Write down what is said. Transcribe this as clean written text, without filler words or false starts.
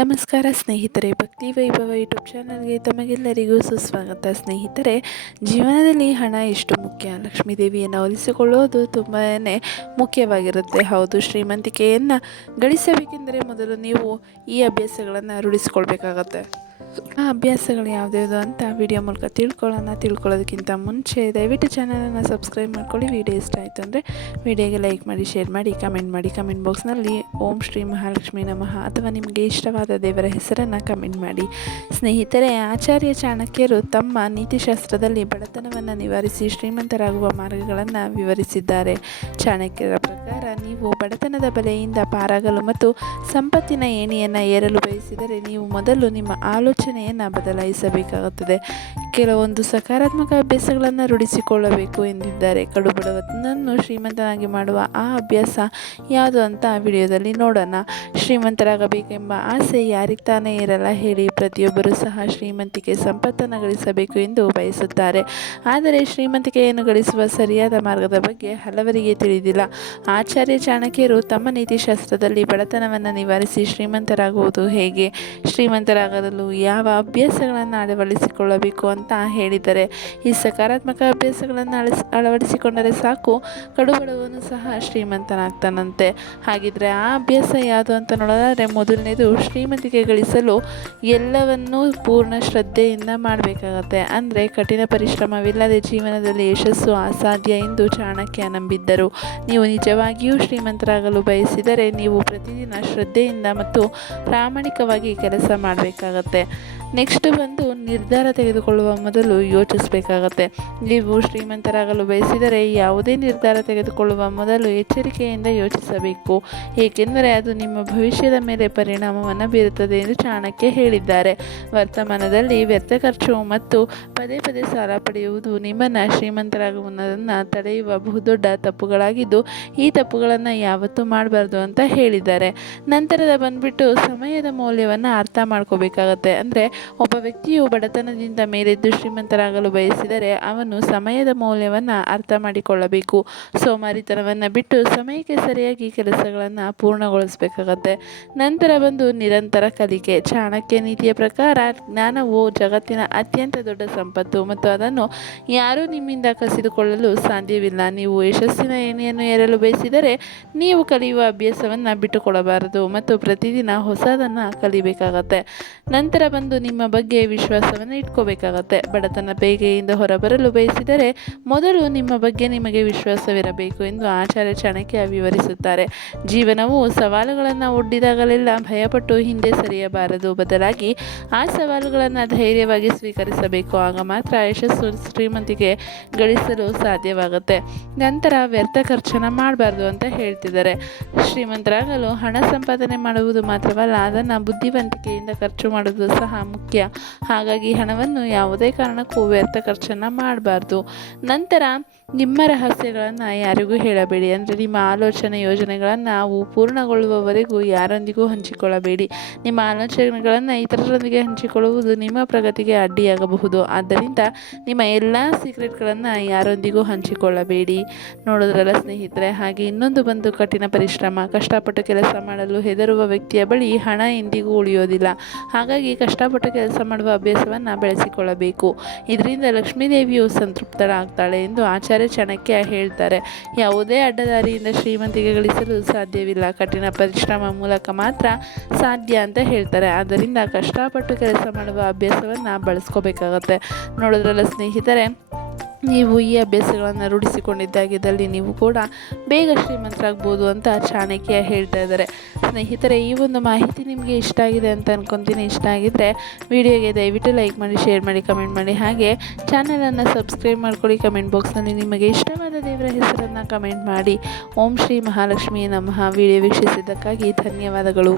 ನಮಸ್ಕಾರ ಸ್ನೇಹಿತರೆ, ಭಕ್ತಿ ವೈಭವ ಯೂಟ್ಯೂಬ್ ಚಾನಲ್ಗೆ ತಮಗೆಲ್ಲರಿಗೂ ಸುಸ್ವಾಗತ. ಸ್ನೇಹಿತರೆ, ಜೀವನದಲ್ಲಿ ಹಣ ಎಷ್ಟು ಮುಖ್ಯ, ಲಕ್ಷ್ಮೀದೇವಿಯನ್ನು ಒಲಿಸಿಕೊಳ್ಳೋದು ತುಂಬಾ ಮುಖ್ಯವಾಗಿರುತ್ತೆ. ಹೌದು, ಶ್ರೀಮಂತಿಕೆಯನ್ನು ಗಳಿಸಬೇಕೆಂದರೆ ಮೊದಲು ನೀವು ಈ ಅಭ್ಯಾಸಗಳನ್ನು ರೂಢಿಸ್ಕೊಳ್ಬೇಕಾಗತ್ತೆ. ಆ ಅಭ್ಯಾಸಗಳು ಯಾವುದ್ಯಾವುದು ಅಂತ ವಿಡಿಯೋ ಮೂಲಕ ತಿಳ್ಕೊಳ್ಳೋದಕ್ಕಿಂತ ಮುಂಚೆ ದಯವಿಟ್ಟು ಚಾನಲನ್ನು ಸಬ್ಸ್ಕ್ರೈಬ್ ಮಾಡ್ಕೊಳ್ಳಿ. ವಿಡಿಯೋ ಇಷ್ಟ ಆಯಿತು ಅಂದರೆ ವಿಡಿಯೋಗೆ ಲೈಕ್ ಮಾಡಿ, ಶೇರ್ ಮಾಡಿ, ಕಮೆಂಟ್ ಮಾಡಿ. ಕಮೆಂಟ್ ಬಾಕ್ಸ್ನಲ್ಲಿ ಓಂ ಶ್ರೀ ಮಹಾಲಕ್ಷ್ಮಿ ನಮಃ ಅಥವಾ ನಿಮಗೆ ಇಷ್ಟವಾದ ದೇವರ ಹೆಸರನ್ನು ಕಮೆಂಟ್ ಮಾಡಿ. ಸ್ನೇಹಿತರೆ, ಆಚಾರ್ಯ ಚಾಣಕ್ಯರು ತಮ್ಮ ನೀತಿಶಾಸ್ತ್ರದಲ್ಲಿ ಬಡತನವನ್ನು ನಿವಾರಿಸಿ ಶ್ರೀಮಂತರಾಗುವ ಮಾರ್ಗಗಳನ್ನು ವಿವರಿಸಿದ್ದಾರೆ. ಚಾಣಕ್ಯರ ಪ್ರಕಾರ ನೀವು ಬಡತನದ ಬಲೆಯಿಂದ ಪಾರಾಗಲು ಮತ್ತು ಸಂಪತ್ತಿನ ಏಣಿಯನ್ನು ಏರಲು ಬಯಸಿದರೆ ನೀವು ಮೊದಲು ನಿಮ್ಮ ಆಲೋಚನೆಯನ್ನು ಬದಲಾಯಿಸಬೇಕಾಗುತ್ತದೆ. ಕೆಲವೊಂದು ಸಕಾರಾತ್ಮಕ ಅಭ್ಯಾಸಗಳನ್ನು ರೂಢಿಸಿಕೊಳ್ಳಬೇಕು ಎಂದಿದ್ದಾರೆ. ಕಡುಬಡವನನ್ನು ಶ್ರೀಮಂತನಾಗಿ ಮಾಡುವ ಆ ಅಭ್ಯಾಸ ಯಾವುದು ಅಂತ ವಿಡಿಯೋದಲ್ಲಿ ನೋಡೋಣ. ಶ್ರೀಮಂತರಾಗಬೇಕೆಂಬ ಆಸೆ ಯಾರಿಗೆ ತಾನೇ ಇರಲ್ಲ ಹೇಳಿ. ಪ್ರತಿಯೊಬ್ಬರೂ ಸಹ ಶ್ರೀಮಂತಿಕೆ ಸಂಪತ್ತನ್ನು ಗಳಿಸಬೇಕು ಎಂದು ಬಯಸುತ್ತಾರೆ. ಆದರೆ ಶ್ರೀಮಂತಿಕೆಯನ್ನು ಗಳಿಸುವ ಸರಿಯಾದ ಮಾರ್ಗದ ಬಗ್ಗೆ ಹಲವರಿಗೆ ತಿಳಿದಿಲ್ಲ. ಆಚಾರ್ಯ ಚಾಣಕ್ಯರು ತಮ್ಮ ನೀತಿಶಾಸ್ತ್ರದಲ್ಲಿ ಬಡತನವನ್ನು ನಿವಾರಿಸಿ ಶ್ರೀಮಂತರಾಗುವುದು ಹೇಗೆ, ಶ್ರೀಮಂತರಾಗಲು ಯಾವ ಅಭ್ಯಾಸಗಳನ್ನು ಅಳವಡಿಸಿಕೊಳ್ಳಬೇಕು ಅಂತ ಹೇಳಿದ್ದಾರೆ. ಈ ಸಕಾರಾತ್ಮಕ ಅಭ್ಯಾಸಗಳನ್ನು ಅಳವಡಿಸಿಕೊಂಡರೆ ಸಾಕು, ಕಡುಬಡವನು ಸಹ ಶ್ರೀಮಂತನಾಗ್ತಾನಂತೆ. ಹಾಗಿದ್ರೆ ಆ ಅಭ್ಯಾಸ ಯಾವುದು ಅಂತ ನೋಡೋದಾದರೆ, ಮೊದಲನೇದು ಶ್ರೀಮಂತಿಕೆ ಗಳಿಸಲು ಎಲ್ಲವನ್ನೂ ಪೂರ್ಣ ಶ್ರದ್ಧೆಯಿಂದ ಮಾಡಬೇಕಾಗತ್ತೆ. ಅಂದರೆ ಕಠಿಣ ಪರಿಶ್ರಮವಿಲ್ಲದೆ ಜೀವನದಲ್ಲಿ ಯಶಸ್ಸು ಅಸಾಧ್ಯ ಎಂದು ಚಾಣಕ್ಯ ನಂಬಿದ್ದರು. ನೀವು ನಿಜವಾಗಿಯೂ ಶ್ರೀಮಂತರಾಗಲು ಬಯಸಿದರೆ ನೀವು ಪ್ರತಿದಿನ ಶ್ರದ್ಧೆಯಿಂದ ಮತ್ತು ಪ್ರಾಮಾಣಿಕವಾಗಿ ಕೆಲಸ ಮಾಡಬೇಕಾಗತ್ತೆ. ನೆಕ್ಸ್ಟ್ ಬಂದು ನಿರ್ಧಾರ ತೆಗೆದುಕೊಳ್ಳುವ ಮೊದಲು ಯೋಚಿಸಬೇಕಾಗತ್ತೆ. ನೀವು ಶ್ರೀಮಂತರಾಗಲು ಬಯಸಿದರೆ ಯಾವುದೇ ನಿರ್ಧಾರ ತೆಗೆದುಕೊಳ್ಳುವ ಮೊದಲು ಎಚ್ಚರಿಕೆಯಿಂದ ಯೋಚಿಸಬೇಕು, ಏಕೆಂದರೆ ಅದು ನಿಮ್ಮ ಭವಿಷ್ಯದ ಮೇಲೆ ಪರಿಣಾಮವನ್ನು ಬೀರುತ್ತದೆ ಎಂದು ಚಾಣಕ್ಯ ಹೇಳಿದ್ದಾರೆ. ವರ್ತಮಾನದಲ್ಲಿ ವ್ಯರ್ಥ ಖರ್ಚು ಮತ್ತು ಪದೇ ಪದೇ ಸಾಲ ಪಡೆಯುವುದು ನಿಮ್ಮನ್ನು ಶ್ರೀಮಂತರಾಗುವುದನ್ನು ತಡೆಯುವ ಬಹುದೊಡ್ಡ ತಪ್ಪುಗಳಾಗಿದ್ದು, ಈ ತಪ್ಪುಗಳನ್ನು ಯಾವತ್ತೂ ಮಾಡಬಾರ್ದು ಅಂತ ಹೇಳಿದ್ದಾರೆ. ನಂತರದ ಬಂದ್ಬಿಟ್ಟು ಸಮಯದ ಮೌಲ್ಯವನ್ನು ಅರ್ಥ ಮಾಡ್ಕೋಬೇಕಾಗತ್ತೆ. ಅಂದರೆ ಒಬ್ಬ ವ್ಯಕ್ತಿಯು ಬಡತನದಿಂದ ಮೇಲೆದ್ದು ಶ್ರೀಮಂತರಾಗಲು ಬಯಸಿದರೆ ಅವನು ಸಮಯದ ಮೌಲ್ಯವನ್ನು ಅರ್ಥ ಮಾಡಿಕೊಳ್ಳಬೇಕು. ಸೋಮಾರಿತನವನ್ನು ಬಿಟ್ಟು ಸಮಯಕ್ಕೆ ಸರಿಯಾಗಿ ಕೆಲಸಗಳನ್ನು ಪೂರ್ಣಗೊಳಿಸಬೇಕಾಗತ್ತೆ. ನಂತರ ಬಂದು ನಿರಂತರ ಕಲಿಕೆ. ಚಾಣಕ್ಯ ನೀತಿಯ ಪ್ರಕಾರ ಜ್ಞಾನವು ಜಗತ್ತಿನ ಅತ್ಯಂತ ದೊಡ್ಡ ಸಂಪತ್ತು ಮತ್ತು ಅದನ್ನು ಯಾರೂ ನಿಮ್ಮಿಂದ ಕಸಿದುಕೊಳ್ಳಲು ಸಾಧ್ಯವಿಲ್ಲ. ನೀವು ಯಶಸ್ಸಿನ ಏಣಿಯನ್ನು ಏರಲು ಬಯಸಿದರೆ ನೀವು ಕಲಿಯುವ ಅಭ್ಯಾಸವನ್ನು ಬಿಟ್ಟುಕೊಡಬಾರದು ಮತ್ತು ಪ್ರತಿದಿನ ಹೊಸದನ್ನು ಕಲಿಬೇಕಾಗತ್ತೆ. ನಂತರ ಬಂದು ನಿಮ್ಮ ಬಗ್ಗೆ ವಿಶ್ವಾಸವನ್ನು ಇಟ್ಕೋಬೇಕಾಗತ್ತೆ. ಬಡತನ ಬೇಗೆಯಿಂದ ಹೊರಬರಲು ಬಯಸಿದರೆ ಮೊದಲು ನಿಮ್ಮ ಬಗ್ಗೆ ನಿಮಗೆ ವಿಶ್ವಾಸವಿರಬೇಕು ಎಂದು ಆಚಾರ್ಯ ಚಾಣಕ್ಯ ವಿವರಿಸುತ್ತಾರೆ. ಜೀವನವು ಸವಾಲುಗಳನ್ನು ಒಡ್ಡಿದಾಗಲೆಲ್ಲ ಭಯಪಟ್ಟು ಹಿಂದೆ ಸರಿಯಬಾರದು, ಬದಲಾಗಿ ಆ ಸವಾಲುಗಳನ್ನು ಧೈರ್ಯವಾಗಿ ಸ್ವೀಕರಿಸಬೇಕು. ಆಗ ಮಾತ್ರ ಯಶಸ್ಸು ಶ್ರೀಮಂತಿಕೆ ಗಳಿಸಲು ಸಾಧ್ಯವಾಗುತ್ತೆ. ನಂತರ ವ್ಯರ್ಥ ಖರ್ಚನ್ನು ಮಾಡಬಾರ್ದು ಅಂತ ಹೇಳ್ತಿದ್ದಾರೆ. ಶ್ರೀಮಂತರಾಗಲು ಹಣ ಸಂಪಾದನೆ ಮಾಡುವುದು ಮಾತ್ರವಲ್ಲ, ಅದನ್ನು ಬುದ್ಧಿವಂತಿಕೆಯಿಂದ ಖರ್ಚು ಮಾಡುವುದು ಸಹ ಮುಖ್ಯ. ಹಾಗಾಗಿ ಹಣವನ್ನು ಯಾವುದೇ ಕಾರಣಕ್ಕೂ ವ್ಯರ್ಥ ಖರ್ಚನ್ನು ಮಾಡಬಾರ್ದು. ನಂತರ ನಿಮ್ಮ ರಹಸ್ಯಗಳನ್ನು ಯಾರಿಗೂ ಹೇಳಬೇಡಿ. ಅಂದರೆ ನಿಮ್ಮ ಆಲೋಚನೆ ಯೋಜನೆಗಳನ್ನು ಅವು ಪೂರ್ಣಗೊಳ್ಳುವವರೆಗೂ ಯಾರೊಂದಿಗೂ ಹಂಚಿಕೊಳ್ಳಬೇಡಿ. ನಿಮ್ಮ ಆಲೋಚನೆಗಳನ್ನು ಇತರರೊಂದಿಗೆ ಹಂಚಿಕೊಳ್ಳುವುದು ನಿಮ್ಮ ಪ್ರಗತಿಗೆ ಅಡ್ಡಿಯಾಗಬಹುದು. ಆದ್ದರಿಂದ ನಿಮ್ಮ ಎಲ್ಲ ಸೀಕ್ರೆಟ್ಗಳನ್ನು ಯಾರೊಂದಿಗೂ ಹಂಚಿಕೊಳ್ಳಬೇಡಿ. ನೋಡಿದ್ರಲ್ಲ ಸ್ನೇಹಿತರೆ. ಹಾಗೆ ಇನ್ನೊಂದು ಬಂದು ಕಠಿಣ ಪರಿಶ್ರಮ. ಕಷ್ಟಪಟ್ಟು ಕೆಲಸ ಮಾಡಲು ಹೆದರುವ ವ್ಯಕ್ತಿಯ ಬಳಿ ಹಣ ಎಂದಿಗೂ ಉಳಿಯೋದಿಲ್ಲ. ಹಾಗಾಗಿ ಕಷ್ಟಪಟ್ಟು ಕೆಲಸ ಮಾಡುವ ಅಭ್ಯಾಸವನ್ನು ಬೆಳೆಸಿಕೊಳ್ಳಬೇಕು. ಇದರಿಂದ ಲಕ್ಷ್ಮೀದೇವಿಯು ಸಂತೃಪ್ತರಾಗ್ತಾಳೆ ಎಂದು ಆಚಾರ್ಯ ಚಾಣಕ್ಯ ಹೇಳ್ತಾರೆ. ಯಾವುದೇ ಅಡ್ಡದಾರಿಯಿಂದ ಶ್ರೀಮಂತಿಕೆ ಗಳಿಸಲು ಸಾಧ್ಯವಿಲ್ಲ, ಕಠಿಣ ಪರಿಶ್ರಮ ಮೂಲಕ ಮಾತ್ರ ಸಾಧ್ಯ ಅಂತ ಹೇಳ್ತಾರೆ. ಆದ್ದರಿಂದ ಕಷ್ಟಪಟ್ಟು ಕೆಲಸ ಮಾಡುವ ಅಭ್ಯಾಸವನ್ನು ಬಳಸ್ಕೋಬೇಕಾಗತ್ತೆ. ನೋಡಿದ್ರಲ್ಲ ಸ್ನೇಹಿತರೆ, ನೀವು ಈ ಅಭ್ಯಾಸಗಳನ್ನು ರೂಢಿಸಿಕೊಂಡಿದ್ದಾಗಿದ್ದಲ್ಲಿ ನೀವು ಕೂಡ ಬೇಗ ಶ್ರೀಮಂತರಾಗ್ಬೋದು ಅಂತ ಚಾಣಕ್ಯ ಹೇಳ್ತಾ ಇದ್ದಾರೆ. ಸ್ನೇಹಿತರೆ, ಈ ಒಂದು ಮಾಹಿತಿ ನಿಮಗೆ ಇಷ್ಟ ಆಗಿದೆ ಅಂತ ಅನ್ಕೊತೀನಿ. ಇಷ್ಟ ಆಗಿದ್ದರೆ ವಿಡಿಯೋಗೆ ದಯವಿಟ್ಟು ಲೈಕ್ ಮಾಡಿ, ಶೇರ್ ಮಾಡಿ, ಕಮೆಂಟ್ ಮಾಡಿ. ಹಾಗೆ ಚಾನಲನ್ನು ಸಬ್ಸ್ಕ್ರೈಬ್ ಮಾಡ್ಕೊಳ್ಳಿ. ಕಮೆಂಟ್ ಬಾಕ್ಸ್ನಲ್ಲಿ ನಿಮಗೆ ಇಷ್ಟವಾದ ದೇವರ ಹೆಸರನ್ನು ಕಮೆಂಟ್ ಮಾಡಿ. ಓಂ ಶ್ರೀ ಮಹಾಲಕ್ಷ್ಮಿ ನಮಃ. ವಿಡಿಯೋ ವೀಕ್ಷಿಸಿದ್ದಕ್ಕಾಗಿ ಧನ್ಯವಾದಗಳು.